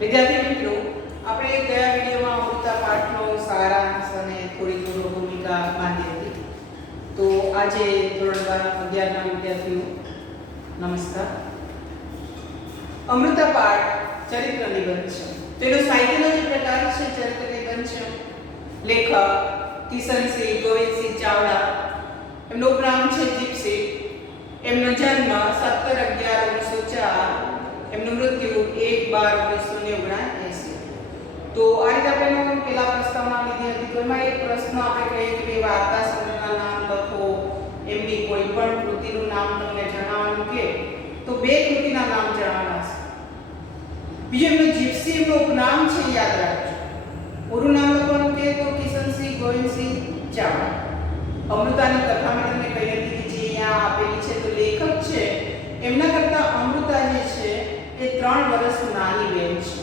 વિદ્યાર્થી મિત્રો, આપણે ગયા વિડીયોમાં અમૃતા પાઠનો સારાંશ અને થોડી ભૂમિકા બાંધી હતી. તો આજે ધોરણ 11 ના વિદ્યાર્થીઓ નમસ્કાર. અમૃતા પાઠ ચરિત્ર નિબંધ છે. તેનો સાહિત્યનો જે પ્રકાર છે ચરિત્ર નિબંધ છે. લેખક કિશનસિંહ ગોવિંદસિંહ ચાવડા, એમનું ઉપનામ છે જીપસિંહ. એમનો જન્મ 17/11/1904, એમનું મૃત્યુ 1/12/1979. તો આ રીતે આપણે પેલા પ્રસ્તાવના લીધી હતી. તો એમાં એક પ્રશ્ન આપણે કહીએ કે વાર્તા સંગ્રહના નામ લખો. એમની કોઈ પણ કૃતિનું નામ તમને જણાવવાનું કે તો બે કૃતિના નામ જણાવવાના છે. બીજું એમનું જીપસી એમનું ઉપનામ છે યાદ રાખજો. પૂરું નામ લખવાનું કે તો કિશનસિંહ ગોવિંદસિંહ ચાવડા. અમૃતાની કથા મેં તમને કહી હતી કે જે અહીંયા આપેલી છે. તો લેખક છે એમના કરતા અમૃતા જે છે એ 3 વર્ષ નાની બેન છે.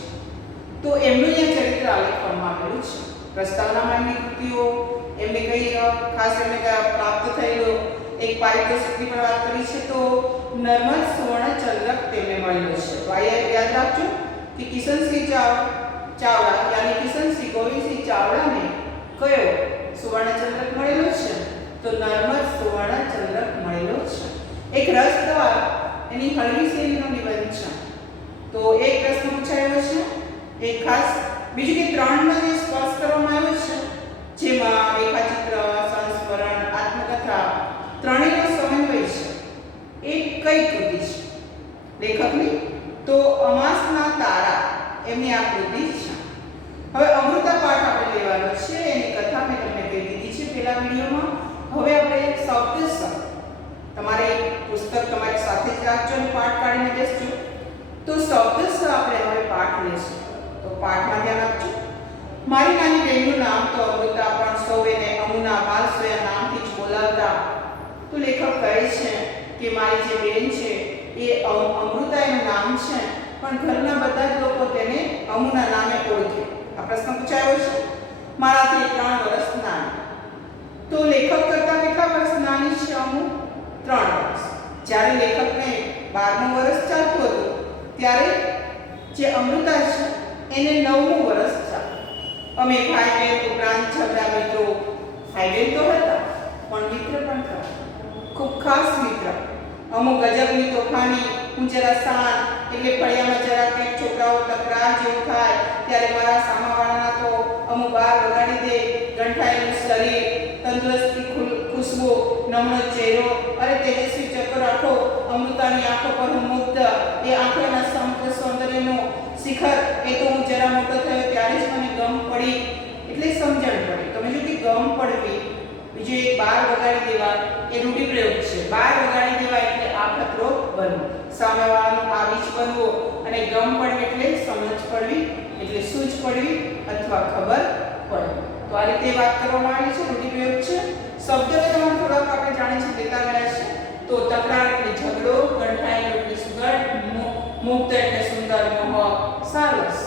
તો એમનું અહીંયા ચરિત્ર આલેખવામાં આવેલું છે. પ્રસ્તાવનામાં એમની કૃતિઓ, એમને કઈ ખાસ એમને પ્રાપ્ત થયેલો એક પારિતોષિકની પણ વાત કરી છે. તો નર્મદ સુવર્ણ ચંદ્રક તેમને મળેલો છે. તો આ યાદ રાખજો કે કિશનસિંહ ચાવડા યાની કિશનસિંહ ગોવિંદસિંહ ચાવડાને કયો સુવર્ણ ચંદ્રક મળેલો છે? તો નર્મદ સુવર્ણ ચંદ્રક મળેલો છે. એક રસદ્વાર એની હળવી શૈલીનો નિબંધ છે. તો એક પ્રશ્ન પૂછાયો છે. એક ખાસ બીજું કે 3માં જે સ્પર્શ કરવામાં આવ્યો છે, જેમાં રેખાચિત્ર, સંસ્મરણ, આત્મકથા ત્રણેયનો સમન્વય છે. એ કઈ કૃતિ છે લેખકની? તો અમાસના તારા એમની આ કૃતિ છે. હવે અમૃતા પાઠ આપણે લેવાનો છે. એની કથા મેં તમને કહી દીધી છે પેલા વિડીયોમાં. હવે આપણે શબ્દ તમારે પુસ્તક તમારી સાથે જ રાખજો અને પાઠ કાઢીને બેસજો. તો શબ્દ આપણે હવે પાઠ લેશું. તો પાઠમાં ધ્યાન આપજો. મારી નાની બહેનનું નામ તો અમૃતા, પણ સૌ એને અમુના બાલસોયા નામથી જ બોલાવતા. તો લેખક કહે છે કે મારી જે બેન છે એ અમૃતા એનું નામ છે, પણ ઘરના બધા જ લોકો તેને અમુના નામે ઓળખે. આ પ્રશ્ન પૂછાયો છે. મારાથી 3 વર્ષ નાની. તો લેખક કરતા કેટલા વર્ષ નાની છે અમુ? 3 વર્ષ. જ્યારે લેખકને 12મું વર્ષ ચાલતું હતું ત્યારે જે અમૃતા છે એને 9મું વર્ષ ચાલે. અમે ભાઈ બહેન ઉપરાંત છબડા મિત્રો. ભાઈ બહેન તો હતા પણ મિત્ર પણ હતા, ખૂબ ખાસ મિત્ર. અમુક ગજબની તોફાની, હું જરા શાંત, એટલે ફળિયામાં જરા કંઈક છોકરાઓ તકરાર જેવું થાય ત્યારે મારા સામાવાળાના તો અમુક બાર વગાડી દે. ગંઠાયેલું શરીર, તંદુરસ્તી ખુશ્બુ, નમણો ચહેરો, અરે તેજસ્વી ચક્કર આંખો. અમૃતાની આંખો પર હું મુગ્ધ. એ આંખોના સમગ્ર સૌંદર્યનો શિખર. એ તો હું જરા મોટો થયો ત્યારે જ મને ગમ પડી, એટલે સમજણ પડી. તમે જો કે ગમ પડવી, બીજું એક બાર વગાડી દેવા એ રૂઢિપ્રયોગ છે. બાર વગાડી દેવા એટલે આફતરો બનવો, સામેવાળાનો આવીજ બનવો. અને ગમ પડવી એટલે સમજ પડવી, એટલે સૂઝ પડવી અથવા ખબર પડવી. તો આ રીતે વાત કરવામાં આવી છે, રૂઢિપ્રયોગ છે. શબ્દોને તમારે થોડાક આપણે જાણી છે લેતા ગયા છે. તો તકરાર એટલે ઝઘડો, ગંઠાયેલો એટલે સુગંધ, મુક્ત એટલે સુંદર, મોહક, સારસ.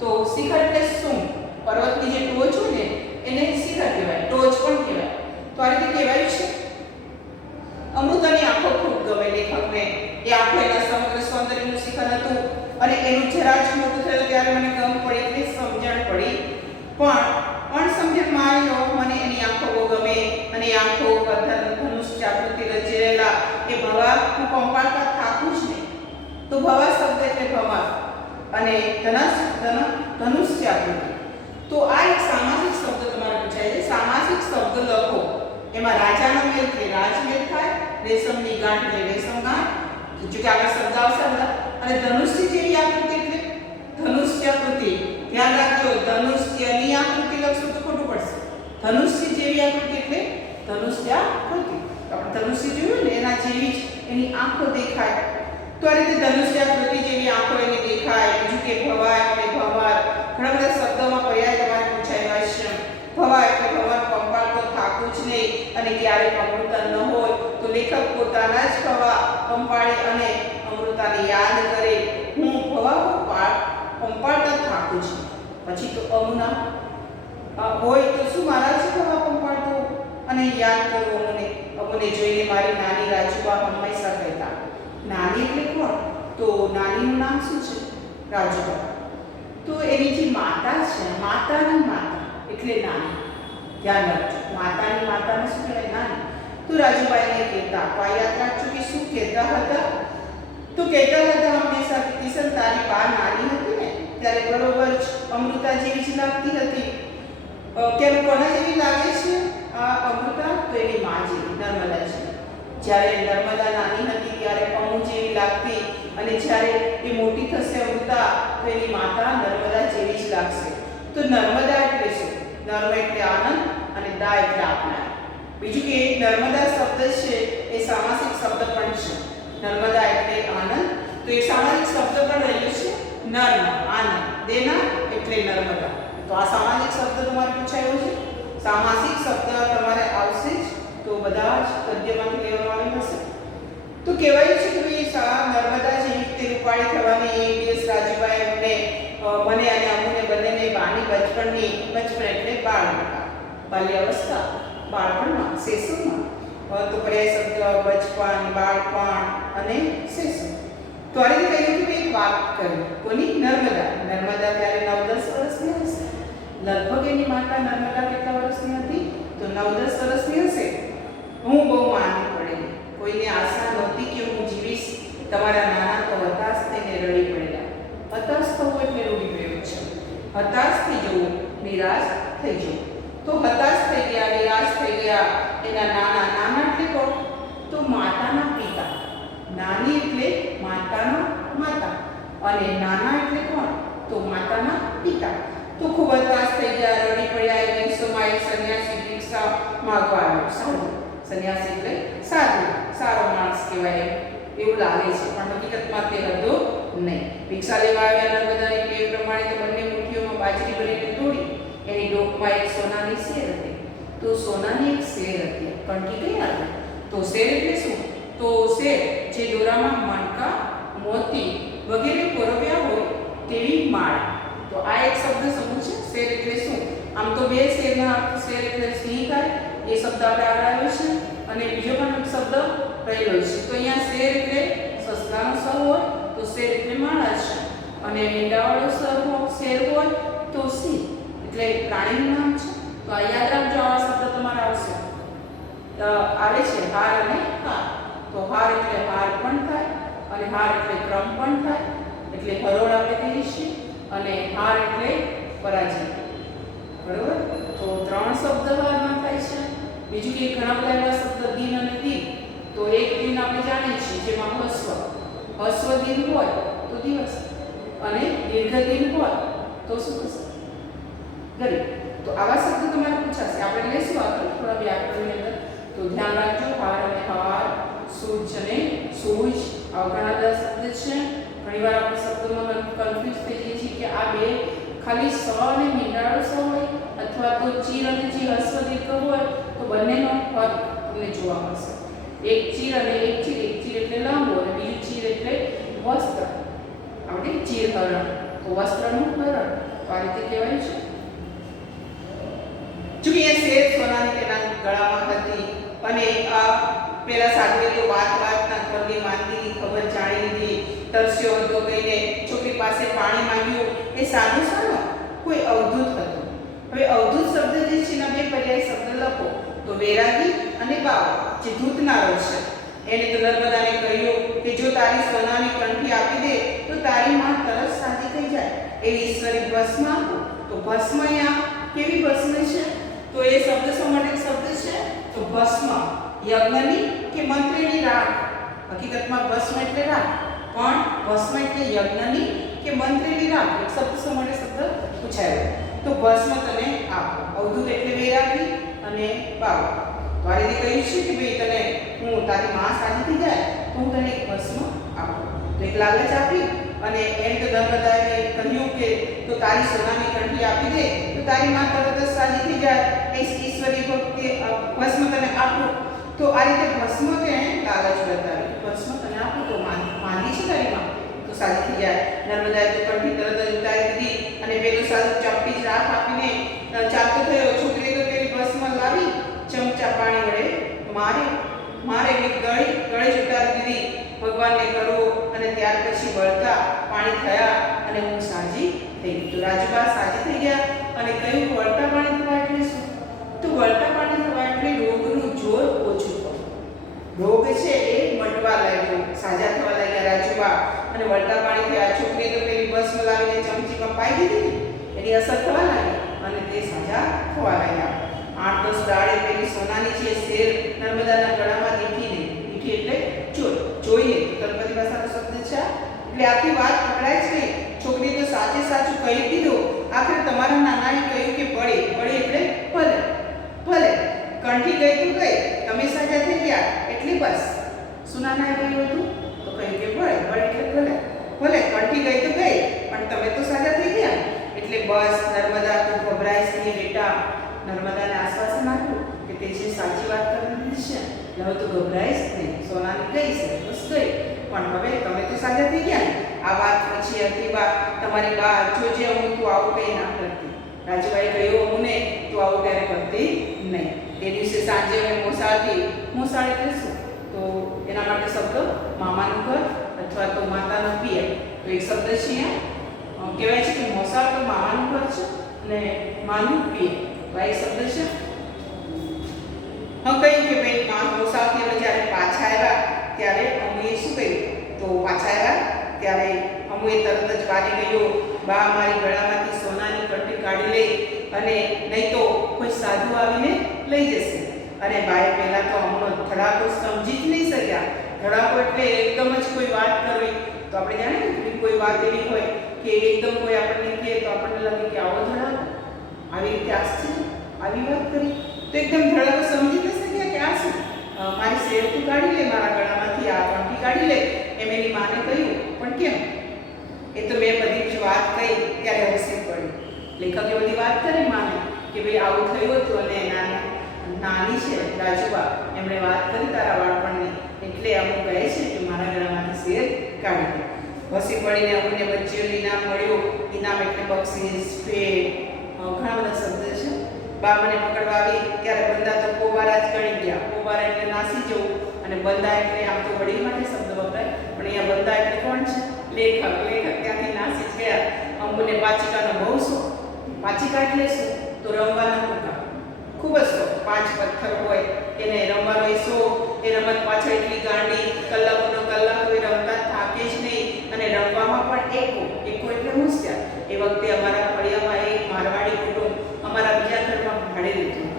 તો શિખર એટલે શું? પર્વતની જે ટોચ હોય ને એને શિખર કહેવાય, ટોચ પણ કહેવાય. તો આ રીતે કહેવાય છે. અમૃતાની આંખો ખૂબ ગમે લેખકને. એ આંખો એના સમગ્ર સૌંદર્યનું શિખર હતું અને એનું જરા જ મોટું થયું ત્યારે મને ગમ પડી, એટલે સમજણ પડી. પણ અણસમજણમાં આવ્યો મને એની આંખો બહુ ગમે અને આંખો ઉપર ધનુષ જાગૃતિ રચી રહેલા એ ભવા હું પંપાળતા થાકું જ નહીં. તો ભવા શબ્દ એટલે ભવા અને ધનુષ જાગૃતિ. તો આ એક સામાજિક શબ્દ તમારે પૂછાય છે. સામાજિક શબ્દ લખો. એમાં રાજાનો મેલ એટલે રાજમેલ થાય, રેશમની ગાંઠ એટલે રેશમ ગાંઠ, જો કે આગળ શબ્દ આવશે બધા. અને ધનુષ્ય જેવી આકૃતિ એટલે ધનુષ્યાકૃતિ. ધ્યાન રાખજો, ધનુષ્યની આકૃતિ લખશું તો ખોટું પડશે. ધનુષ્ય જેવી આકૃતિ એટલે ધનુષ્યાકૃતિ. આપણે ધનુષ્ય જોયું ને એના જેવી જ એની આંખો દેખાય. તો આ રીતે ધનુષ્યાકૃતિ જેવી આંખો એની દેખાય. બીજું કે ભવા એટલે ભવાર. ઘણા બધા શબ્દોમાં પર્યાય તમારે પૂછાયા છે. ભવા એટલે ભવાર, પંપાળતો થાકું જ નહીં અને ક્યારેક અમૃતા ન હોય તો લેખક પોતાના જ ભવા પંપાળે અને અમૃતાને યાદ કરે. હું ભવા પંપાળતા થાકું છું. પછી તો અમુના હોય તો શું મારા જ ભવા પંપાળતો અને યાદ કરું અમને જોઈને મારી નાની રાજુબા હંમેશા કહેતા. નાની એટલે કોણ? રાજુબા. તો તો એની જે માતા છે, માતાની માતા એટલે નાની, ધ્યાન રાખજો, માતાની માતાને શું કહેવાય? નાની. તો રાજુબાઈને કહેતા, તો આ યાદ રાખજો કે શું કહેતા હતા? તો કહેતા હતા હંમેશા કે કિશન તારી બા નાની હતી ને ત્યારે બરોબર જ અમૃતા જેવી જ લાગતી હતી. કેમ, કોના જેવી લાગે છે આ અમૃતા? તો એની મા જેવી, નર્મદા જેવી. જ્યારે નર્મદા નાની હતી ત્યારે અમુ જેવી લાગતી, અને જ્યારે એ મોટી થશે અમૃતા તો એની માતા નર્મદા જેવી જ લાગશે. તો નર્મદા એટલે શું? નર્મ એટલે આનંદ અને દા એટલે આપનાર. બીજું કે નર્મદા શબ્દ છે એ સામાસિક શબ્દ પણ છે. નર્મદા એટલે આનંદ, તો એ સામાસિક શબ્દ પણ રહેલું છે. નર્મ આનંદ, દેના એટલે નર્મદા. તો આ સામાસિક શબ્દ તમારે પૂછાયો છે. સામાસિક શબ્દ તમારે આવશે જ, તો બધા જ ગદ્યમાંથી લેવામાં આવી હશે. તો કહેવાય છે કે નર્મદા જેવી રીતે રૂપાળી થવાની એક દિવસ રાજુબાઈ મને અને અમુને બંનેને બાની બચપણ એટલે બાલ્યાવસ્થા, બાળપણમાં, શૈશવમાં, તો પર્યાય શબ્દ બચપન, બાળપણ અને શૈશવ. તો આ રીતે કહ્યું કે એક વાત કરી. કોની? નર્મદા. નર્મદા ત્યારે 9-10 વર્ષની હશે. લગભગ એની માતા નર્મદા કેટલા વર્ષની હતી? તો 9-10 વર્ષની હશે. હું બહુ માની પડેલી, કોઈને આશા નહોતી કે હું જીવીશ. તમારા નાના તો હતાશ થઈને રડી પડેલા. હતાશ થવું એટલે રૂઢી પ્રયોગ છે. હતાશ થઈ જવું, નિરાશ થઈ જવું. તો હતાશ થઈ ગયા, નિરાશ થઈ ગયા. એના નાના, નાના એટલે કોણ? તો માતાના પિતા. નાની એટલે માતાના માતા, અને નાના એટલે કોણ? તો માતાના પિતા. તો ખૂબ હતાશ થઈ ગયા, રડી પડ્યા. એ દિવસોમાં એક સંન્યાસી ભિક્ષા માંગવા આવ્યો. સાધુ, સંન્યાસી એટલે સાધુ, સારો માણસ કહેવાય એવું લાગે છે, પણ હકીકતમાં તે હતો નહીં. ભિક્ષા લેવા આવ્યા. નર્મદાની ટેવ પ્રમાણે તે બંને મુઠ્ઠીઓમાં બાજરી ભરીને તોડી. એની ડોકમાં એક સોનાની શેર હતી. તો સોનાની એક શેર હતી. કંઠી કઈ હતી? તો શેર એટલે શું? તો શેર જે દોરામાં મણકા, મોતી વગેરે પરોવ્યા હોય તેવી માળ. તો આ એક શબ્દ સમૂહ છે. શેર એટલે શું? આમ તો બે શેરના અર્થ, શેર એટલે સિંહ થાય, એ શબ્દ આપણે આગળ આવ્યો છે, અને બીજો પણ એક શબ્દ રહેલો છે. તો અહીંયા શેર એટલે સસલાનો સર હોય તો શેર એટલે માણસ છે, અને મીંડાવાળો શેર હોય તો સિંહ એટલે પ્રાણીનું નામ છે. તો આ યાદ રાખજો, આવા શબ્દ તમારે આવશે, આવે છે હાર અને હાર. તો હાર એટલે હાર પણ થાય, અને હાર એટલે ક્રમ પણ થાય, એટલે હરોળ આપણે કહીએ છીએ, અને હાર એટલે પરાજય. બરોબર? તો 3 શબ્દ હારમાં થાય છે. બીજું કે ઘણા બધા એવા શબ્દ દિન અને દીન. તો એક દિન આપણે જાણીએ છીએ, જેમાં હસ્વ દિન હોય તો દિવસ, અને દીર્ઘ દિન હોય તો શું થશે? ગરીબ. તો આવા શબ્દ તમારે પૂછાશે. આપણે લઈશું આગળ થોડા વ્યાકરણની અંદર. તો ધ્યાન રાખજો, હાર અને હાર, સૂજ અને સૂજ, આવા ઘણા બધા શબ્દ છે. ઘણીવાર આપણે શબ્દોમાં કન્ફ્યુઝ થઈ જઈએ છીએ કે આ બે ખાલી સ અને મીંડાળો સ હોય, અથવા તો ચીર અને ચીર હસ્વ દીર્ઘ હોય, તો બંનેનો ફરક તમને જોવા મળશે. એક ચીર અને એક ચીર. એક ચીર એટલે લાંબો, અને બીજું ચીર એટલે વસ્ત્ર. આપણે ચીર હરણ, તો વસ્ત્રનું હરણ. તો આ રીતે કહેવાય છે. જો કે શેર સોનાની તેના ગળામાં હતી, અને આ પેલા સાધુએ તો વાતના ઘરની માંદગીની ખબર જાણી લીધી. તરસ્યો હતો કહીને છોકરી પાસે પાણી માંગ્યું. એ સાધુ શાનો? કોઈ અવધૂત હતો. હવે અવધૂત શબ્દ જે છે એના બે પર્યાય શબ્દ લખો. તો વૈરાગી અને બાવા, જે ધૂતનારો છે. એને તો નર્મદાને કહ્યું કે જો તારી સોનાની કંઠી આપી દે તો તારી માં તરત સાજી થઈ જાય. એવી ઈશ્વરી ભસ્મ આપો. તો ભસ્મ અહીંયા કેવી ભસ્મ છે? તો એ શબ્દ શા માટે શબ્દ છે? તો ભસ્મ યજ્ઞની કે મંત્રીની રાખ. હકીકતમાં ભસ્મ એટલે રાખ, પણ ભસ્મ એટલે યજ્ઞની કે મંત્રીની રાખ. એક શબ્દ શા માટે શબ્દ પૂછાયો? તો ભસ્મ તને આપો. અવધૂત એટલે વૈરાગી અને બાવા. તો આ રીતે કહ્યું છે કે ભાઈ તને હું તારી માં સાજી થઈ જાય તો હું તને એક ભસ્મ આપું. તો એક લાલચ આપી, અને એમ તો નર્મદાએ કહ્યું કે તો તારી સોનાની કંઠી આપી દે તો તારી માં તરત જ સાજી થઈ જાય. એ ઈશ્વરી ભક્તિ ભસ્મ તને આપું. તો આ રીતે ભસ્મ કે લાલચ બતાવી, ભસ્મ તને આપું તો માંદી છે તારી માં તો સાજી થઈ જાય. નર્મદાએ તો કંઠી તરત જ ઉતારી દીધી, અને પેલો સાધુ ચપટી જ રાખ આપીને ચાલતો થયો. છોકરીએ તો પેલી ભસ્મ લાવી ચમચા પાણી વડે મારે ગળે જ ઉતારી દીધી. ભગવાનને કરવો, અને ત્યાર પછી વળતા પાણી થયા, અને હું સાજી થઈ ગઈ. તો રાજુબા સાજા થઈ ગયા અને કહ્યું વળતા પાણી થવા એટલે શું? તો વળતા પાણી થવા એટલે રોગનું જોર ઓછું થવું. રોગ છે એ મટવા લાગ્યો, સાજા થવા લાગ્યા રાજુબા અને વળતા પાણી થયા. છોકરી તો પેલી બસ લાવીને ચમચીમાં પાઈ દીધી, એની અસર થવા લાગી અને તે સાજા થવા લાગ્યા. 8-10 દાડે પેલી સોનાની છે શેર નર્મદાના ગળામાં દીઠી એટલે જોઈએ તળપદી ભાષાનો શબ્દ છે એટલે આખી વાત પકડાય જ નહીં. છોકરી તો સાચે સાચું કહી દીધું. આખરે તમારા નાનાએ કહ્યું કે પડી એટલે ભલે કંઠી ગઈ તો ગઈ, તમે સાજા થઈ ગયા એટલે બસ. શું નાનાએ કહ્યું હતું? તો કહ્યું કે ભલે એટલે ભલે કંઠી ગઈ તો ગઈ પણ તમે તો સાજા થઈ ગયા એટલે બસ. નર્મદા તું ગભરાઈશ નહીં બેટા. નર્મદાને આશ્વાસન આપ્યું કે તે જે સાચી વાત કરવાની છે હવે તો ગભરાઈશ નહીં. સોનાની ગઈ છે બસ ગઈ પણ હવે તમે તો સાજા થઈ ગયા ને. આ વાત પછી હતી બા તમારી બા જોજે હું તું આવું કઈ ના કરતી. રાજુભાઈ કહ્યું અમુને તું આવું ક્યારે કરતી નહીં. એ દિવસે સાંજે અમે મોસાળ એટલે શું? તો એના માટે શબ્દ મામાનું ઘર અથવા તો માતાનું પિયર. તો એક શબ્દ છે અહીંયા કહેવાય છે કે મોસાળ તો મામાનું ઘર છે અને માનું પિયર. તો આ શબ્દ છે. કહ્યું કે ભાઈ મોસાળથી અમે જ્યારે પાછા આવ્યા ત્યારે અમુએ શું કહ્યું? તો પાછા આવ્યા ત્યારે અમુએ તરત જ વાલી ગયો બા મારી ગળામાંથી સોનાની કંઠી કાઢી લે અને નહીં તો કોઈ સાધુ આવીને લઈ જશે. અને બાએ પહેલા તો અમનો ધડાકો સમજી જ નહીં શક્યા. ધડાકો એટલે એકદમ જ કોઈ વાત કરવી. તો આપણે જાણીએ કે કોઈ વાત એવી હોય કે એકદમ કોઈ આપણને કહે તો આપણને લાગે કે આવો ધડાકો, આવી રીતે આશ્ચર્ય, આવી વાત કરી તો એકદમ ધડાકો સમજી ન શક્યા કે આ શું? મારી શેર તું કાઢી લે, મારા ગળામાંથી આ કંઠી કાઢી લે એમ એની માને કહ્યું. પણ કેમ? એ તો મેં બધી જ વાત કહી ત્યારે હસી પડી. લેખકે બધી વાત કરી માને કે ભાઈ આવું થયું હતું અને નાની છે રાજુબા એમણે વાત કરી તારા બાળપણની એટલે અમુક કહે છે કે મારા ગળામાંથી શેર કાઢી લે. હસી પડીને અમને બચ્ચીઓનું ઇનામ મળ્યું. ઇનામ એટલે બક્ષીસ, ભેટ, ઘણા બધા શબ્દ છે. બા મને પકડવા આવી ત્યારે બંદા તો પોબારા જ ગણી ગયા. પોબારા એટલે નાસી જવું અને બંદા એટલે આમ તો વડીલ માટે શબ્દ વપરાય પણ અહીંયા બંદા એટલે કોણ છે? લેખક ત્યાંથી નાસી જ ગયા. અંબુને પાચિકાનો બહુ શોખ. પાચિકા એટલે શું? તો રમવાના ટૂંકા, ખૂબ જ શોખ. 5 પથ્થર હોય એને રમવાનો એ શોખ. એ રમત પાછળ એટલી ગાંડી, કલાકોનો કલાકો એ રમતા થાકે જ નહીં અને રમવામાં પણ એકો એટલે હોશિયાર. એ વખતે અમારા ફળિયામાં એક મારવાડી કુટુંબ અમારા બીજા ઘરમાં ભાડે લીધું.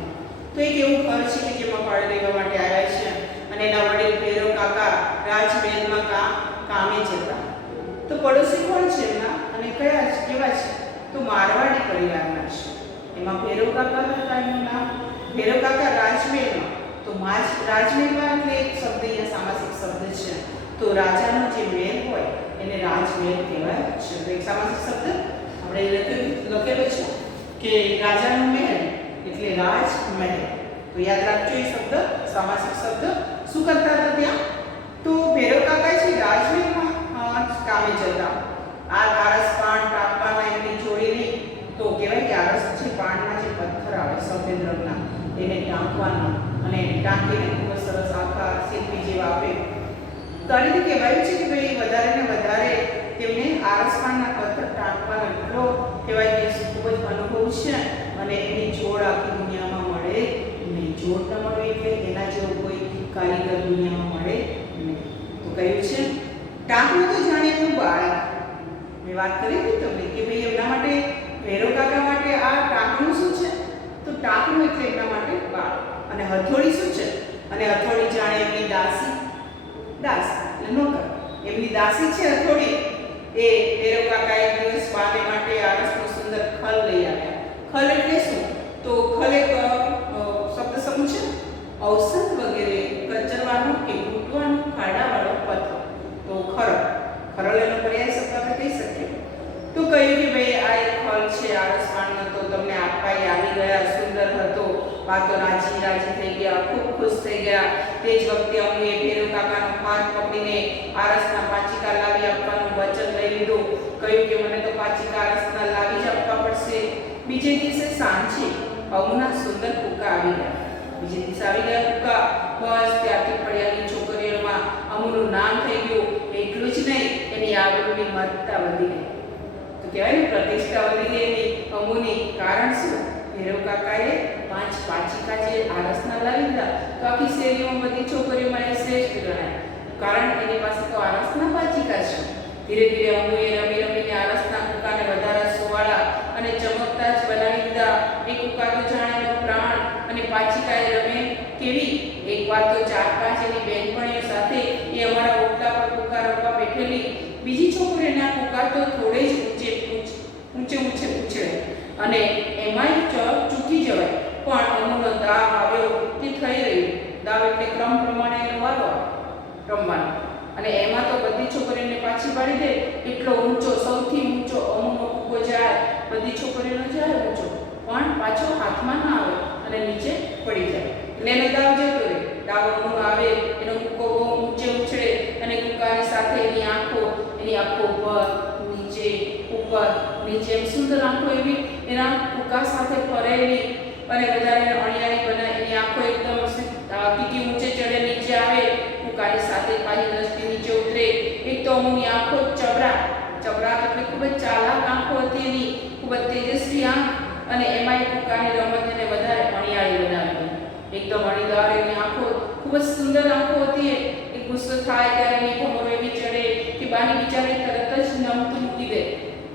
તો એક એવું ઘર છે કે જેમાં ભાડે લેવા માટે આવ્યા છે અને એના વડીલ ભૈરવ કાકા રાજમહેલમાં કામે જતા. તો પડોશી કોણ છે એમના અને કેવા છે? તો મારવાડી પરિવારના છે. એમાં ભૈરવ કાકા હતા એનું નામ. ભૈરવ કાકા રાજમહેલમાં. તો રાજમહેલમાં એટલે એક શબ્દ અહીંયા સામાસિક શબ્દ છે. તો રાજાનો જે મહેલ હોય એને રાજમહેલ કહેવાય છે. તો એક સામાસિક શબ્દ આપણે લખેલો છે કે રાજાનો મહેલ એટલે રાજમહેલ. તો યાદ રાખજો એ શબ્દ સામાસિક શબ્દ. શું કરતા હતા ત્યાં? તો ભૈરવ કાકા છે રાજમહેલમાં કામે જતા. આ આરસ પાન ટાંકવાના એમની જોડીની તો કહેવાય કે આરસ છે પાનના જે પથ્થર આવે સફેદ રંગના એને ટાંકવાના અને ટાંકીને ખૂબ જ સરસ આખા શિલ્પી જેવા આપે. તો આ રીતે કહેવાયું છે કે ભાઈ વધારે ને વધારે તેમને આરસ પાનના પથ્થર ટાંકવાનો એટલો કહેવાય કે ખૂબ જ અનુભવ છે અને એની જોડ આખી દુનિયામાં મળે નહીં. જોડ ન મળે એટલે એના જેવો કોઈ કારીગર દુનિયામાં મળે નહીં. તો કહ્યું છે ટાંકવું તો જાણે એનું બાળક. મેં વાત કરી હતી તમને કે ભાઈ એમના માટે ભૈરવ કાકા માટે આ ટાંકણું શું છે? તો ટાંકણું એટલે એમના માટે બાળક. અને હથોડી શું છે? અને હથોડી જાણે એમની દાસી એટલે નોકર. એમની દાસી છે હથોડી. એ ભૈરવ કાકા એક દિવસ બાને માટે આરસનું સુંદર ખલ લઈ આવ્યા. ખલ એટલે શું? તો ખલ એક શબ્દ સમૂહ છે. ઔષધ વગેરે કચરવાનો કે ઘૂંટવાનો ખાડાવાળો પથ્થર. તો ખરલ એનો પર્યાય શબ્દ આપણે કહી શકીએ. તો કહ્યું કે ભાઈ આ એક ફળ છે આરસ પાનનો તો તમને આપવા આવી ગયા. સુંદર હતો. વાતો રાજી થઈ ગયા, ખૂબ ખુશ થઈ ગયા. તે જ વખતે અમુએ ભૈરવ કાકાનો હાથ પકડીને આરસના પાચિકા લાવી આપવાનું વચન લઈ લીધું. કહ્યું કે મને તો પાચિકા આરસના લાવી જ આપવા પડશે. બીજે દિવસે સાંજે અમુના સુંદર કૂકા આવી ગયા. બીજે દિવસે આવી ગયા કૂકા. બસ ત્યારથી ફળિયાની છોકરીઓમાં અમુનું નામ થઈ ગયું. એટલું જ નહીં એની આબરૂની મહત્તા વધી ગઈ. તો કહેવાય ને પ્રતિષ્ઠા વધી ગઈ એની અમુની. કારણ શું? ભૈરવ કાકાએ 5 પાચિકા જે આરસના લાવી દીધા તો આખી શેરીમાં બધી છોકરીઓમાં એ શ્રેષ્ઠ ગણાય. કારણ એની પાસે તો આરસના પાચિકા છે. ધીરે ધીરે અમુએ રમી રમીને આરસના કુકાને વધારે સોવાળા અને ચમકતા જ બનાવી દીધા. એ કુકા તો જાણે એનો પ્રાણ. અને પાચિકાએ રમે કેવી? એકવાર તો 4-5 એની બહેનપણીઓ સાથે એ અમારા ઓટલા પર કુકા રમવા બેઠેલી. બીજી છોકરીઓના કુકા તો થોડે જ ઊંચે ઉછળે અને એમાંય ચૂકી જવાય. પણ અમુનો દાવ આવ્યો તે થઈ રહ્યું. દાવ એટલે ક્રમ પ્રમાણે એનો વારો રમવાનો. અને એમાં તો બધી છોકરીઓને પાછી પાડી દે એટલો ઊંચો, સૌથી ઊંચો અમુનો કૂકો જાય. બધી છોકરીઓનો જાય ઊંચો, પણ પાછો હાથમાં ના આવે અને નીચે પડી જાય. એટલે એનો દાવ જતો રહે. દાવ અમુનો આવે, એનો કૂકો બહુ ઊંચે ઉછળે અને કૂકાની સાથે એની આંખો ઉપર નીચે ઉપર નીચે એમ સુંદર આંખો એવી એના કૂકા સાથે ફરેલી અને બધાને અણિયાળી બનાવી. એની આંખો એકદમ કીકી ઊંચે ચડે, નીચે આવે. કુકાની સાથે પાછી દ્રષ્ટિ નીચે ઉતરે. એક તો અમુની આંખો ચબરા એટલે ખૂબ જ ચાલાક આંખો હતી એની, ખૂબ જ તેજસ્વી આંખ. અને એમાં એ કુકાની રમત એને વધારે અણિયાળી બનાવી. એકદમ અણીદાર એની આંખો, ખૂબ જ સુંદર આંખો હતી. એ ગુસ્સો થાય ત્યારે એની ભમરો એવી ચડે કે બાની બિચારી તરત જ નમતું મૂકી દે.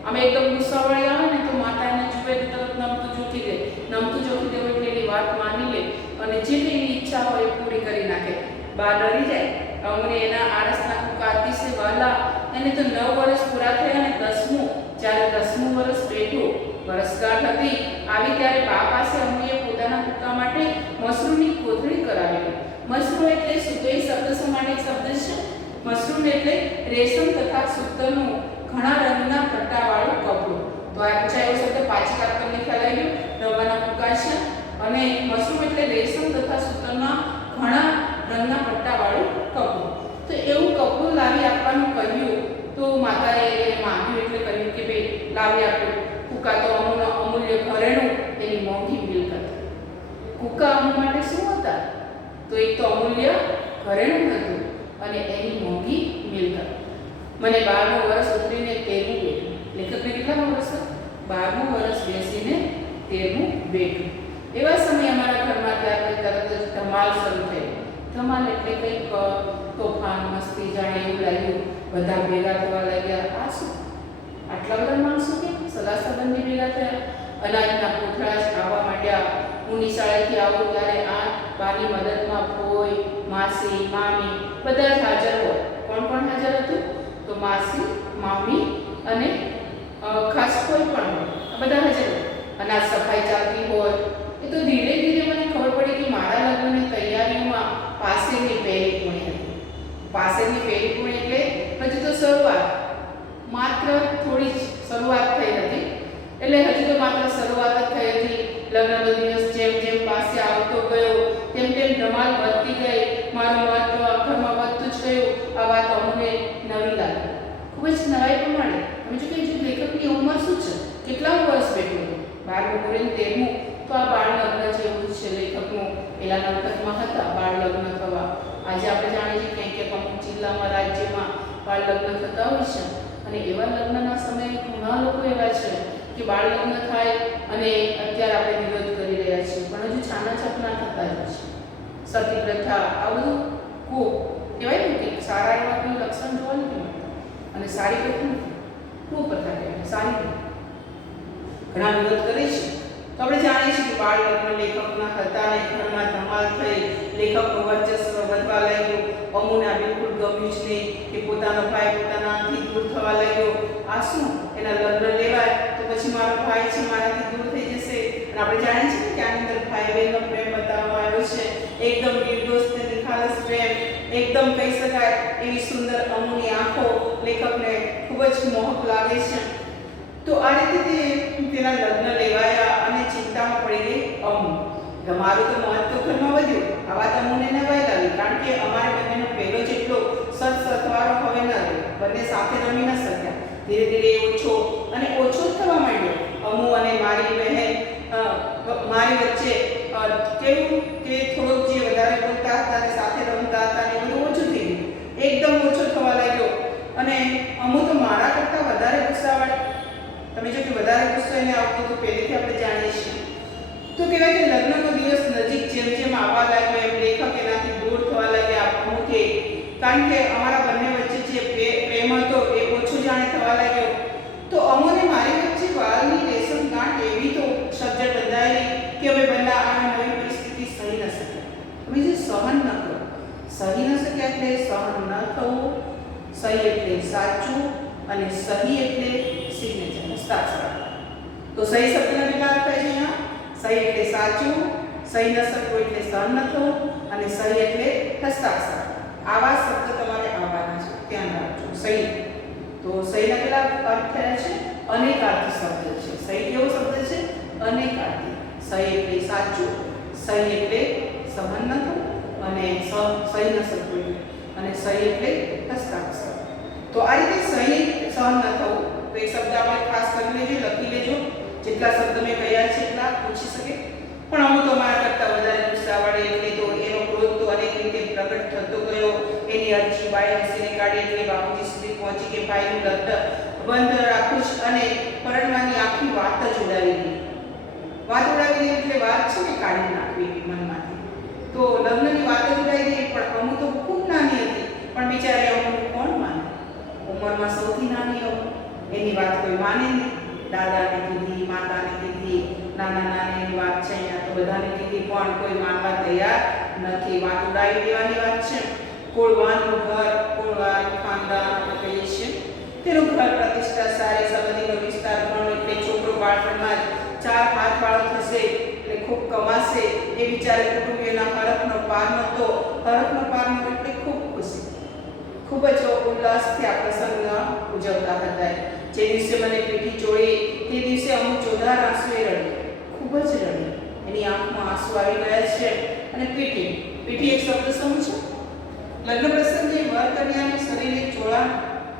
આમ એકદમ ગુસ્સાવાળી આવે ને તો માતાને જુએ તો તરત નમતું જોખી દે. નમતું જોખી દેવું એટલે એની વાત માની લે અને જે કંઈ એની ઈચ્છા હોય એ પૂરી કરી નાખે. બા ડરી જાય. અમને એના આરસના કુકા અતિશય વહાલા. એને તો 9 વર્ષ પૂરા થયા અને 10મું, જ્યારે 10મું વર્ષ બેઠું, વર્ષગાંઠ હતી આવી ત્યારે બા પાસે અમુએ પોતાના કુકા માટે મસરૂની કોથળી કરાવેલી. મસરૂ એટલે શું? તો એ શબ્દ સમાનિક શબ્દ છે. મસરૂમ એટલે રેશમ તથા સૂતરનું ઘણા રંગના પટ્ટાવાળું કપડું. તો આ પૂછાયો શબ્દ પાચિકા તમને ખ્યાલ આવી ગયો? રમવાના કુકા છે. અને મસરૂમ એટલે રેશમ તથા સૂતરના ઘણા રંગના પટ્ટાવાળું કપડું. તો એવું કપડું લાવી આપવાનું કહ્યું તો માતાએ એને માંગ્યું એટલે કહ્યું કે ભાઈ લાવી આપ્યું. કુકા તો અમૂલ્ય ઘરેણું, એની મોંઘી મિલકત. કુકા અમુ માટે શું હતા? તો એક તો અમૂલ્ય ઘરેણું હતું અને એની મોંઘી મિલકત. મને 12મું વર્ષ ઉતરીને 13મું બેઠું. લેખકને કેટલા વર્ષ? 12મું વર્ષ બેસીને 13મું બેઠું. એવા સમયે અમારા ઘરમાં ત્યારે તરત જ ધમાલ શરૂ થઈ. ધમાલ એટલે કંઈક તોફાન, મસ્તી, જાણે એવું લાગ્યું. બધા ભેગા થવા લાગ્યા. આ શું? આટલા બધા માણસો કેમ? સગા સંબંધી ભેગા થયા. અનાજના કોથળા જ ખાવા માંડ્યા. હું નિશાળેથી આવું ત્યારે આ બાની મદદમાં ફોઈ, માસી, મામી બધા જ હાજર હોય. કોણ હાજર હતું? તો માસી, મામી અને ખાસ કોઈ પણ હોય. બધા હાજર હોય. અનાજ સફાઈ ચાલતી હોય. એ તો ધીરે ધીરે મને ખબર પડી કે મારા લગ્નની તૈયારીઓમાં પાસેની પહેલી પૂણી હતી. પાસેની પહેલી પૂણી એટલે હજુ તો શરૂઆત, માત્ર થોડી જ શરૂઆત થઈ હતી. એટલે હજુ તો માત્ર શરૂઆત જ થઈ હતી. લગ્નનો દિવસ જેમ જેમ પાસે આવતો ગયો તેમ તેમ ધમાલ વધતી ગઈ. મારું મહત્વ અખરમાં વધતું જ ગયું. આ વાત અમને નવી લાગી. ખૂબ જ નવાઈ પ્રમાણે તમે જો કે લેખકની ઉંમર શું છે? કેટલા વર્ષ બેઠું હતું? 12મું પૂરીને 13મું. તો આ બાળ લગ્ન જેવું છે લેખકનું. પહેલાના વખતમાં હતા બાળ લગ્ન થવા. આજે આપણે જાણીએ છીએ ક્યાંક અમુક જિલ્લામાં, રાજ્યમાં બાળ લગ્ન થતા હોય છે. અને એવા લગ્નના સમયે ઘણા લોકો એવા છે કે બાળ લગ્ન થાય અને અત્યારે આપણે વિરોધ કરી રહ્યા છીએ, પણ હજુ છાના છપના થતા જ છે. સતી પ્રથા, આ બધું ખૂબ કહેવાય ને કે સારા એવા કોઈ લક્ષણ જોવા નથી મળતા. અને સારી પ્રથા, ખૂબ પ્રથા કહેવાય સારી. ઘણા વિરોધ કરે છે. તો આપણે જાણીએ છીએ કે બાળ લગ્ન લેખકના હતા અને ઘરમાં ધમાલ થઈ. લેખકનું વર્ચસ્વ વધવા લાગ્યું. અમુને આ બિલકુલ ગમ્યું જ નહીં કે પોતાનો ભાઈ પોતાનાથી દૂર થવા લાગ્યો. આ શું? એના લગ્ન લેવાય તો પછી મારો ભાઈ છે મારાથી દૂર થઈ જશે. અને આપણે જાણીએ છીએ કે આની અંદર ભાઈ બહેનનો પ્રેમ બતાવવામાં આવ્યો છે. એકદમ નિર્દોષ અને નિખાલસ પ્રેમ, એકદમ કહી શકાય એવી સુંદર અમુની આંખો લેખકને ખૂબ જ મોહક લાગે છે. તો આ રીતે તેના લગ્ન લેવાયા અને ચિંતામાં પડી ગઈ અમુ. મારું તો મહત્વ ઘરમાં વધ્યું. આ વાત અમુને નવાઈ લાગી, કારણ કે અમારે બંનેનો પહેલો જેટલો સતવારો હવે ન રહ્યો. બંને સાથે રમી ન શક્યા. ધીરે ધીરે ઓછો જ થવા માંડ્યો. અમુ અને મારી બહેન મારી વચ્ચે કેવું કે થોડોક જે વધારે બોલતા હતા અને સાથે રમતા હતા એ બધું ઓછું થઈ ગયું. એકદમ ઓછો થવા લાગ્યો. અને અમુ તો મારા કરતાં વધારે ગુસ્સાવાળી. તમે જો કે વધારે ગુસ્સો એને આવતો તો પહેલેથી આપણે જાણીએ છીએ. તો કહેવાય કે લગ્નનો દિવસ નજીક જેમ જેમ આવવા લાગ્યો એમ લેખક એનાથી દૂર થવા લાગ્યા અમુકે, કારણ કે અમારા બંને વચ્ચે જે પ્રેમ હતો એ ઓછો જાણે થવા લાગ્યો. તો અમોને મારી વચ્ચે વાળની રેશમ ગાંઠ એવી તો સજ્જડ બંધાયેલી કે અમે બંને આ નવી પરિસ્થિતિ સહી ન શક્યા. અમે જે સહન ન કરો, સહી ન શક્યા એટલે સહન ન થવું, સહી એટલે સાચું અને સહી એટલે સિગ્નેચર હસ્તાક્ષર. તો સહી શબ્દનો કેટલા અર્થ થાય છે અહીંયા? સહી એટલે સાચું, સહી ન શકવું એટલે સહન ન થવું અને સહી એટલે હસ્તાક્ષર. આવા શબ્દ તમારે આવવાના છે, ધ્યાન રાખજો. સહી તો સહીના કેટલા અર્થ થયા છે? અનેકાર્થી શબ્દ છે. સહી કેવો શબ્દ છે? અનેકાર્થી. સહી એટલે સાચું, સહી એટલે સહન ન થવું અને સહી ન શકવું અને સહી એટલે હસ્તાક્ષર. તો આ રીતે સહી સહન ન થવું તો એ શબ્દ આપણે ખાસ કરી લેજો, લખી લેજો. જેટલા શબ્દ મેં કહ્યા છે એટલા પૂછી શકે. પણ અમુક તો મારા કરતાં વધારે ગુસ્સાવાળી એટલે તો એનો ક્રોધ તો અનેક રીતે પ્રગટ થતો ગયો. એની અરજી બાઈ હસીને કાઢી એટલે બાપુજી સુધી પહોંચી કે ભાઈનું લગ્ન બંધ રાખું છું અને પરણવાની આખી વાત જ ઉડાવી દીધી. વાત ઉડાવી દીધી એટલે વાત છે ને કાઢી નાખવી મનમાંથી. તો લગ્નની વાત જ ઉડાવી દીધી. પણ અમુક તો ખૂબ નાની હતી, પણ બિચારી અમુક કોણ માને? ઉંમરમાં સૌથી નાની અમુક, એની વાત કોઈ માને નહીં. દાદાને કીધી, માતાને કીધી, નાના નાની વાત છે અહીંયા તો બધાને કીધી પણ કોઈ માનવા તૈયાર નથી. વાત ઉડાવી દેવાની વાત છે. કોળવાનું ઘર, કોળવાન ખાનદાન આપણે કહીએ છીએ, તેનું ઘર પ્રતિષ્ઠા સારી, સંબંધીનો વિસ્તાર ઘણો એટલે છોકરો બાળપણમાં જ 4 હાથ વાળો થશે એટલે ખૂબ કમાશે. એ વિચારે કુટુંબીઓના હરખનો પાર નહોતો. હરખનો પાર નહોતો એટલે ખૂબ ખુશી, ખૂબ જ ઉલ્લાસથી આ પ્રસંગ ઉજવતા હતા. જે દિવસે મને પીઠી ચોળી તે દિવસે અમુક જોરદાર આંસુએ રડી, ખૂબ જ રડી. એની આંખમાં આંસુ આવી ગયા છે. અને પીઠી, પીઠી એક શબ્દ સમજો. લગ્ન પ્રસંગે વર કન્યાને શરીરે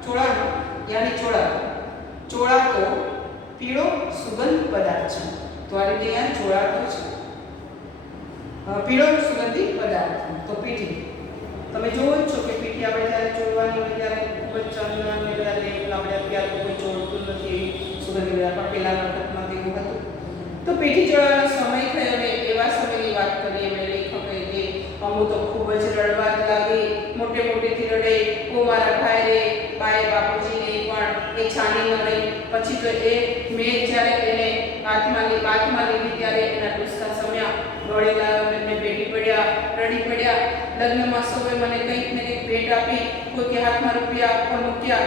ચોળાનો યાની ચોળાતો પીળો સુગંધ પદાર્થ છે. તો આ રીતે અહીંયા ચોળાતો છે પીળો સુગંધી પદાર્થ. તો પીઠી તમે જોવો જ છો કે પીઠી આપણે જ્યારે ચોળવાની હોય ત્યારે ખૂબ જ ચંદન ને બધા લેપ આપણે અત્યારે કોઈ ચોળતું નથી એવી સુગંધી બધા, પણ પહેલાના વખતમાં તેવું હતું. તો પીઠી ચોળવાનો સમય થયો અને એવા સમયની વાત કરીએ એમણે લેખકે કે અમુક તો ખૂબ જ રડવા જ લાગી. મોટે મોટેથી રડે, ઓ મારા ભાઈ રે. બાએ બાપુજીને પણ એ છાની ન રહી. પછી તો એ મેં જ્યારે એને હાથમાં લીધી ત્યારે એના ડુસકા સમ્યા, ગળેલા એમને ભેટી પડ્યા, રડી પડ્યા. લગ્નમાં સૌએ મને કંઈક ને કંઈક ભેટ આપી. કોઈ કે હાથમાં રૂપિયા પર મૂક્યા,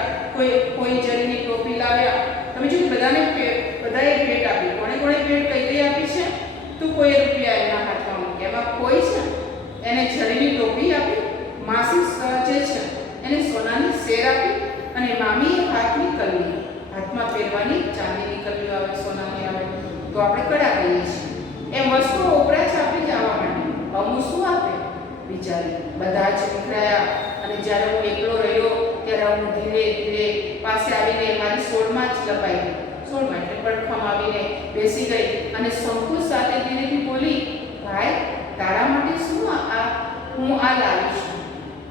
કોઈ જરીની ટોપી લાવ્યા. તમે જો બધાએ ભેટ આપી. કોણે ભેટ કઈ આપી છે? તો કોઈ રૂપિયા એના હાથમાં મૂક્યા. એમાં કોઈ છે એને જરીની ટોપી આપી, માસી જે છે એને સોનાની શેર આપી અને મામીએ હાથની કલવી, હાથમાં પહેરવાની ચાંદીની કલવી આવે, સોનાની આવે તો આપણે કડા કહીએ છીએ. એમ વસ્તુઓ વપરાય છે આપણે જવા માટે. અમુક શું આપે બિચારી? બધા જ વિખરાયા. અને જ્યારે હું એકલો રહ્યો ત્યારે હું ધીરે ધીરે પાસે આવીને મારી સોળમાં જ લપાઈ ગઈ. સોળમાં એટલે પડખામાં આવીને બેસી ગઈ અને સંકોચ સાથે ધીરેથી બોલી, ભાઈ તારા માટે શું હું આ લાવી છું.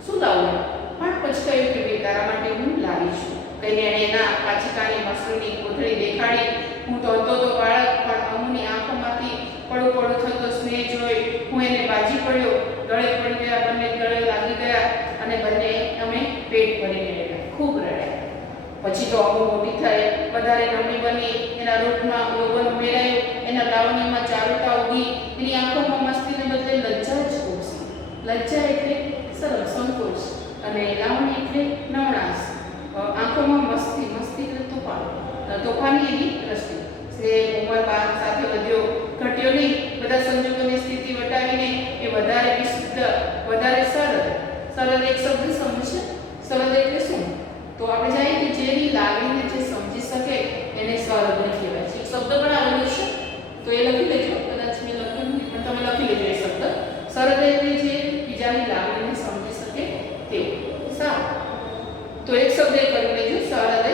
શું લાવું? પણ પછી કહ્યું કે ભાઈ તારા માટે હું લાવી છું. કહીને એણે એના કાચીકાની મસરૂની કોથળી દેખાડી. હું તો હતો તો બાળક, પણ અમુની આંખોમાંથી પડું થતો સ્નેહ જોઈ હું એને બાજી પડ્યો. ગળે પડી ગયા, બંને ગળે લાગી ગયા અને બંને અમે પેટ ભરીને રહ્યા, ખૂબ રડ્યા. પછી તો અમુ મોટી થઈ, વધારે નમણી બની, એના રૂપમાં લોબન ઉમેરાયું, એના લાવણીમાં ચારુતા ઉગી, એની આંખોમાં મસ્તીને બદલે લજ્જા જ ઉપસી. લજ્જા એટલે સરળ સંકોચ અને લાવણી એટલે નવણાશ. આંખોમાં મસ્તી એટલે તોફાની એની દ્રષ્ટિ. તે ઉંમર સાથે વધ્યો ઘટ્યો નહીં. બધા સંજોગોની સ્થિતિ વટાવીને એ વધારે વિશુદ્ધ, વધારે સરળ એક શબ્દ સમજશે. સરળ એટલે શું? તો આપણે જાણીએ કે જેની લાગણીને જે સમજી શકે એને સરળ કહેવાય છે. શબ્દ પણ આવેલો છે તો એ લખી લેજો. કદાચ મેં લખ્યું નથી પણ તમે લખી લેજો એ શબ્દ. સરળ એટલે જે બીજાની લાગણીને સમજી શકે તે. સારું, તો એક શબ્દ એ કરી લેજો. સરળ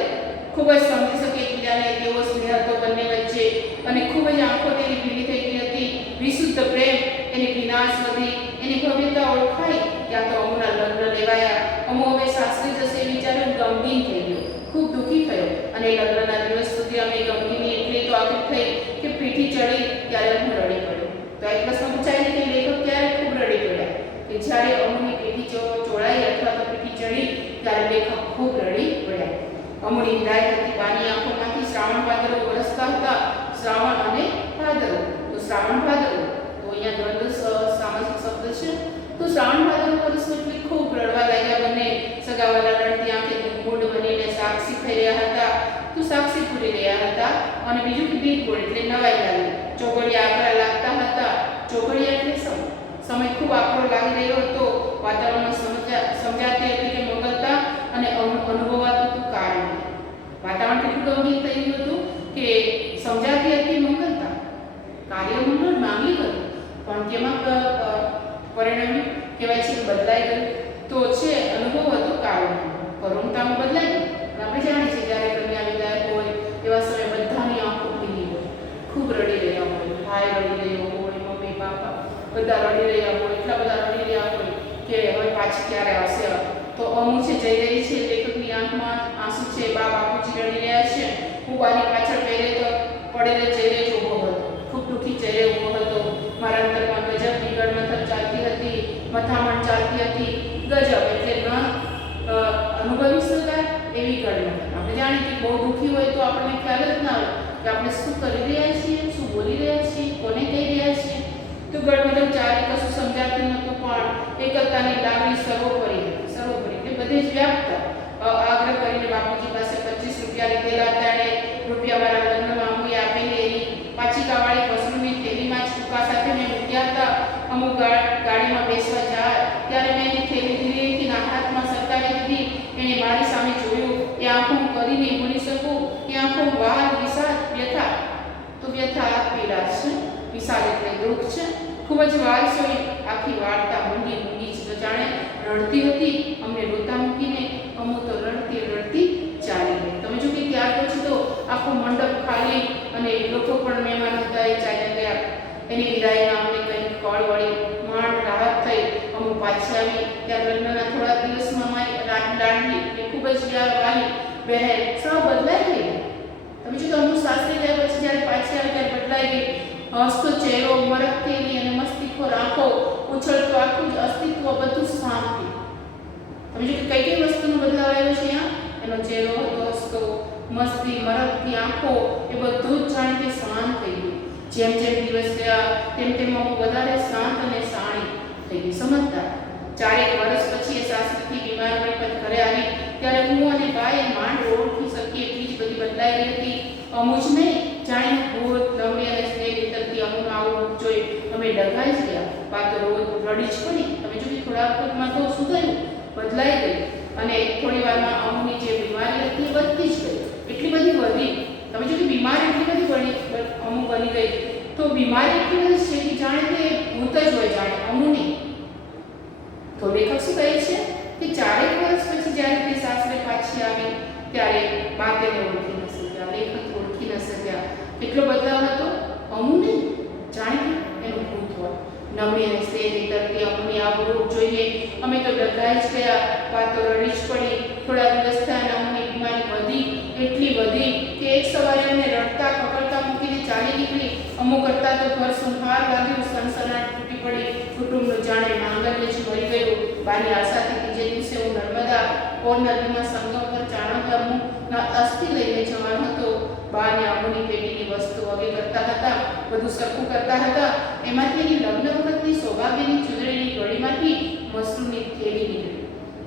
ખૂબ જ સમજી શકે એકબીજાને, કેવો સ્નેહ હતો બંને વચ્ચે અને ખૂબ જ આંખો તેની ભીની થઈ ગઈ હતી. વિશુદ્ધ પ્રેમ, એની ભીનાશ વધી, એની ભવ્યતા ઓળખાઈ. ત્યાં તો અમુના લગ્ન લેવાયા. અમુ હવે સાસરે જશે વિચારો ગમગીન થઈ ગયો, ખૂબ દુઃખી થયો અને લગ્નના દિવસ સુધી અમે ગમતી નહીં એટલે તો આખી થઈ કે પીઠી ચડી ત્યારે હું રડી પડ્યો. તો એક પ્રશ્ન પૂછાય છે કે લેખક ક્યારે ખૂબ રડી પડ્યા? કે જ્યારે અમુની પીઠી ચોળાઈ અથવા તો પીઠી ચડી ત્યારે લેખક ખૂબ રડી પડ્યા. અમુની વિદાય હતી, બાની આંખોમાંથી શ્રાવણ ભાદરવો વરસતા હતા. શ્રાવણ અને ભાદરવો, તો શ્રાવણ ભાદરવો તો અહીંયા દ્વંદ્વ સામાસિક શબ્દ છે. તો શ્રાવણ ભાદરવો વરસતો એટલે ખૂબ રડવા લાગ્યા બંને સગાવાલા. રડતી આંખે મૂડ બનીને સાક્ષી થઈ રહ્યા હતા, તો સાક્ષી પૂરી રહ્યા હતા. અને બીજું કે બીજ બોલ એટલે નવાઈ લાગી. ચોઘડિયા આકરા લાગતા હતા. ચોઘડિયા એટલે સમય ખૂબ આકરો લાગી રહ્યો હતો. વાતાવરણ સમજાતી હતી કે મંગલતા અને અનુભવાતું હતું કારણ. વાતાવરણ કેટલું ગંભીર થઈ ગયું હતું કે સમજાતી હતી મંગલતા, કાર્ય મંગળ માંગી હતું, પણ કેમાં પરિણામે કહેવાય છે કે બદલાઈ ગયું. તો છે અનુભવ હતો કારણ, કરુણતામાં બદલાઈ ગયું. આપણે જાણીએ છીએ જ્યારે કન્યા વિદાય હોય એવા સમયે બધાની આંખો ભીની હોય, ખૂબ રડી રહ્યા હોય, ભાઈ રડી રહ્યો હોય, મમ્મી પાપા બધા રડી રહ્યા હોય, એટલા બધા રડી રહ્યા હોય કે હવે પાછી ક્યારે આવશે. તો અમુ છે જઈ રહી છે, લેખકની આંખમાં આંસુ છે, બા બાપુજી રડી રહ્યા છે. હું બાની પાછળ પડેલે ચહેરે જ ઊભો હતો, ખૂબ દુઃખી ચહેરે ઊભો હતો. મારા અંતરમાં ગજબની ગળમથલ ચાલતી હતી, મથામણ ચાલતી હતી. ગજબ એટલે અનુભવી શકાય એવી ગળમથલ. આપણે જાણીએ કે બહુ દુઃખી હોય તો આપણને ખ્યાલ જ ના આવે કે આપણે શું કરી રહ્યા છીએ, શું બોલી રહ્યા છીએ, કોને કહી રહ્યા છીએ. તો ગળમથલ ચાલી, કશું સમજાતું નહોતું, પણ એકલતાની લાગણી સર્વોપરી હતી. સર્વોપરી એટલે બધે જ વ્યાપ્ત. આગ્રહ કરીને બાપુજી પાસે 25 રૂપિયા લીધેલા હતા. એણે રૂપિયા મારા લગ્નમાં અમુએ આપેલી એની પાચિકાવાળી વસ્તુની થેલીમાં જ કુકા સાથે મેં મૂક્યા હતા. અમુક ગાડીમાં બેસવા જાય ત્યારે મેં એની થેલી ધીરેથી હાથમાં સરકાવી દીધી. એણે મારી સામે જોયું. એ આંખો હું કરીને ભૂલી શકું? એ આંખો વાલ, વિષાદ, વ્યથા. તો વ્યથા પીડા છે, વિષાદ એટલે દુઃખ છે. ખૂબ જ વાલસોઈ આખી વાર્તા મૂંડી જ જાણે રડતી હતી. અમને રોતા મૂકીને અમુ તો રડતી રડતી ચાલી ગઈ. તમે જો કે ત્યાર પછી તો આખો મંડપ ખાલી અને લોકો પણ મહેમાન હતા એ ચાલ્યા ગયા. એની વિદાયમાં અમને કંઈક કળ વળી, માંડ રાહત થઈ. અમુ પાછી આવી ત્યારે લગ્નના થોડા દિવસમાં મારી લાડલી એ ખૂબ જ વાલી બહેન સૌ બદલાઈ ગઈ. તમે જો તો અમુ સાસરી ગયા પછી જ્યારે પાછી આવી ત્યારે બદલાઈ ગઈ. હસતો ચહેરો, મરકતી અને મસ્તીખોર આંખો, ઉછળતો આખું જ અસ્તિત્વ બધું શાંત થયું. તમે જો કે કઈ વસ્તુનો બદલાવ આવ્યો છે અહીંયા? એનો ચહેરો હતો હસતો, મસ્તી, મરકતી આંખો એ બધું જ જાણે કે શાંત થઈ ગયું. જેમ જેમ દિવસ ગયા તેમ તેમ હું વધારે શાંત અને શાણી થઈ ગઈ. સમજતા 4 વર્ષ પછી એ સાસરીથી બીમાર પડી પણ ઘરે આવી ત્યારે હું અને બાએ માંડ ઓળખી શકીએ એટલી જ બધી બદલાઈ ગઈ હતી. અમુ જ નહીં, જાણે ભૂત, નવરી અને સ્નેહ વિતરતી અમુનું આવું જોઈ અમે ડઘાઈ જ ગયા. બા તો રોજ રડી જ પડી. તમે જો કે થોડા વખતમાં તો શું થયું? બદલાઈ ગઈ. અને થોડી વારમાં અમુની જે બીમારી હતી એ વધતી જ ગઈ, એટલી બધી વધી. તમે જો કે બીમારી એટલી બધી અમુ બની ગઈ. તો બીમારી એટલી બધી છે કે જાણે કે ભૂત જ હોય, જાણે અમુ નહીં. તો લેખક શું કહે છે કે 4 વર્ષ પછી જ્યારે તે સાસરે પાછી આવી ત્યારે બા તેને ઓળખી ન શક્યા, લેખક ઓળખી ન શક્યા. કેટલો બદલાવ હતો? અમુ નહીં, જાણે કે એનું ભૂત હોય. નમણી અને સ્નેહ વિતરતી અમુની આવું રૂપ જોઈને અમે તો ડઘાઈ જ ગયા. બા તો રડી જ પડી. થોડા દિવસ થયા અમુની બીમારી વધી, એટલી વધી કે એક સવારે અમે રડતા કકડતા મૂકીને ચાલી નીકળી. અમુ કરતા તો ઘર સુનહાર લાગ્યું, સનસનાટ તૂટી પડી. કુટુંબનું જાણે માંગલ્ય જ મરી ગયું. બાની આશાથી બીજે દિવસે હું નર્મદા ઓર નદીમાં સંગમ પર ચાણક્ય અમુના અસ્થિ લઈને જવાનો હતો. બાને અમુની પેટીની વસ્તુ વગે કરતા હતા, બધું સરખું કરતા હતા. એમાંથી એની લગ્ન વખતની સૌભાગ્યની ચૂંદડીની ગળીમાંથી મસરૂની થેલી નીકળી.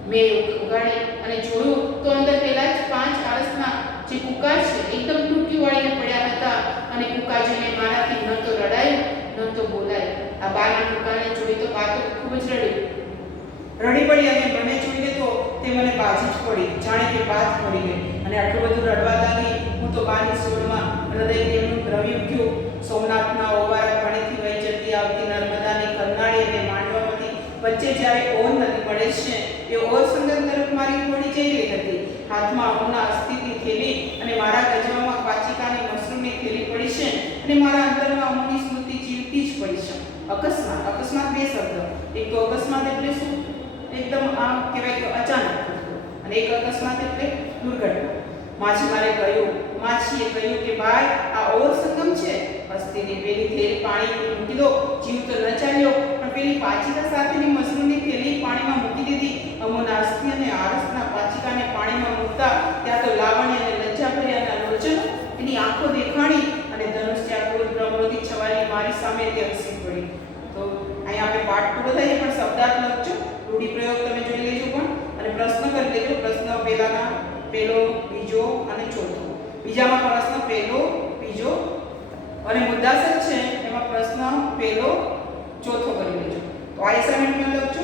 મેં ઉગાડી અને જોયું તો અંદર પેલા જ 5 આરસના જે કુકા છે એકદમ તૂટી વાળીને પડ્યા હતા. અને કુકા જોઈને મારાથી ન તો રડાયું ન તો બોલાયું. આ બાના કુકાને જોઈ તો બા તો ખૂબ જ રડી પડી. અને મને જોઈને તો તે મને બાજી જ પડી, જાણે કે બાજ પડી ગઈ. અને આટલું બધું રડવા લાગી. હું તો બાની સોળમાં હૃદય તેમનું દ્રવી ઉઠ્યું. સોમનાથના ઓવારા પાણીથી વહી જતી આવતી નર્મદાની કરનાળી અને માંડવામાંથી વચ્ચે જ્યારે ઓર નદી પડે છે એ ઓર સુંદર તરફ મારી ઘોડી જઈ રહી હતી. હાથમાં અમુના અસ્થિની થેલી અને મારા ગજવામાં પાચિકાની મશરૂમની થેલી પડી છે. અને મારા અંતરમાં અમુની સ્મૃતિ જીવતી જ પડી છે. અકસ્માત, અકસ્માત 2 શબ્દ. એક તો અકસ્માત એટલે શું? એકદમ આમ કહેવાય કે અચાનક થતું. અને એક અકસ્માત એટલે દુર્ઘટના. માછીમારે કહ્યું, માછીએ કહ્યું કે ભાઈ આ ઓર સંગમ છે. હસ્તીની પેલી થેલી પાણી મૂકી દો. જીવ તો ન ચાલ્યો પણ પેલી પાચિકા સાથેની મસરૂની થેલી પાણીમાં મૂકી દીધી. અમોના હસ્તી અને આરસના પાચિકાને પાણીમાં મૂકતા ત્યાં તો લાવણ્ય અને લજ્જાભર્યાના લોચનો એની આંખો દેખાણી અને ધનુષ્યા ક્રોધ બ્રહ્મોથી છવાયેલી મારી સામે તે હસી પડી. તો અહીંયા આપણે પાઠ પૂરો થાય પણ શબ્દાર્થ લખજો. રૂઢિપ્રયોગ તમે જોઈ લેજો પણ અને પ્રશ્ન કરી લેજો. પ્રશ્ન પહેલો, બીજો અને ચોથો. બીજામાં પ્રશ્ન પહેલો, બીજો અને મુદ્દાસર છે એમાં પ્રશ્ન પહેલો, ચોથો કરી લેજો. તો આ એસાઇનમેન્ટમાં લખજો.